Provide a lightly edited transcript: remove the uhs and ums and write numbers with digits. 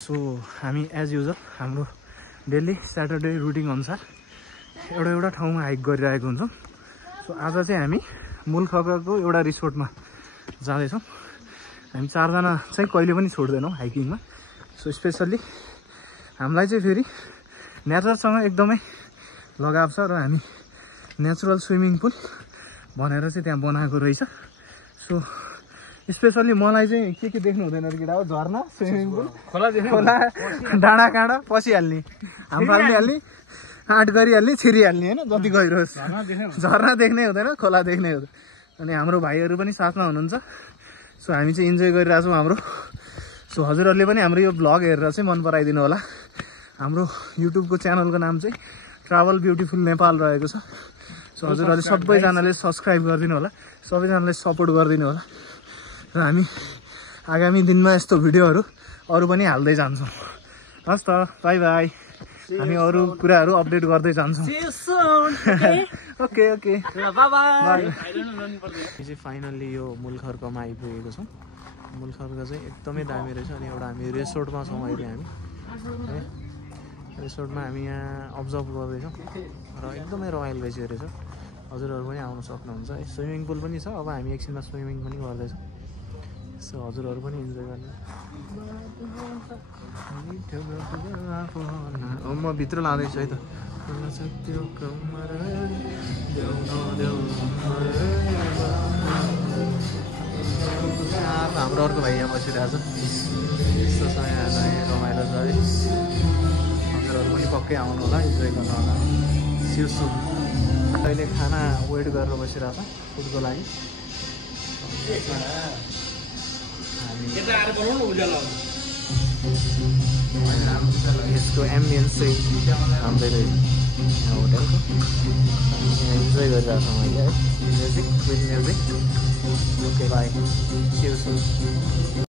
So हामी as usual हाम्रो daily Saturday routine अनुसार एउटा ठाउँमा हाइक गरिरहेको हुन्छौँ। सो आज चाहिँ हामी मूलखरको एउटा रिसोर्टमा जाँदैछौँ। हामी 4 जना चाहिँ कहिले पनि छोड्दैनौँ हाइकिङमा। सो स्पेसल्ली हामीलाई चाहिँ फेरि नेचरसँग एकदमै लगाव छ र हामी नेचुरल स्विमिङ पुल भनेर चाहिँ त्यहाँ बनाएको रहेछ। सो स्पेसल्ली मलाई चाहिँ के देख्नु हुँदैन केटा हो, झर्ना, स्विमिङ पुल, खोला डाँडा काँडा पसिहाल्ने, हाम फाल्ने, आँट गरिहाल्ने, छिरिहाल्ने होइन, जति गइरहोस् झर्ना देख्नै हुँदैन, खोला देख्नै हुँदैन। अनि हाम्रो भाइहरू पनि साथमा हुनुहुन्छ। सो हामी चाहिँ इन्जोय गरिरहेछौँ हाम्रो। सो हजुरहरूले पनि हाम्रो यो भ्लग हेरेर चाहिँ मन पराइदिनु होला। हाम्रो युट्युबको च्यानलको नाम चाहिँ ट्राभल ब्युटिफुल नेपाल रहेको छ। सो हजुरहरूले सबैजनाले सब्सक्राइब गरिदिनु होला, सबैजनाले सपोर्ट गरिदिनु होला र हामी आगामी दिनमा यस्तो भिडियोहरू अरू पनि हाल्दै जान्छौँ। हस् त, बाई बाई। हामी अरू कुराहरू अपडेट गर्दै जान्छौँ। Okay okay by. चाहिँ फाइनल्ली यो मूलखर्कमा आइपुगेको छौँ। मूलखर्क चाहिँ एकदमै दामी रहेछ। अनि एउटा हामी रिसोर्टमा छौँ अहिले हामी है। रिसोर्टमा हामी यहाँ अब्जर्भ गर्दैछौँ र एकदमै रमाइलो रहेछ यो रिसोर्ट। हजुरहरू पनि आउनु सक्नुहुन्छ है। स्विमिङ पुल पनि छ। अब हामी एकछिनमा स्विमिङ पनि गर्दैछौँ। सो हजुरहरू पनि इन्जोय गर्ने। म भित्र लाँदैछु है त। हाम्रो अर्को भाइ यहाँ बसिरहेको छ। यस्तो यहाँ रमाइलो छ है। हजुरहरू पनि पक्कै आउनु होला, इन्जोय गर्नु होला। सिउसु अहिले खाना वेट गरेर बसिरहेको छ फुडको लागि। यसको एम्बियन्स चाहिँ राम्रै रहेछ यहाँ होटेलको। इन्जोय गरिरहेको छौँ अहिले है। Music with music. Okay bye, see you soon.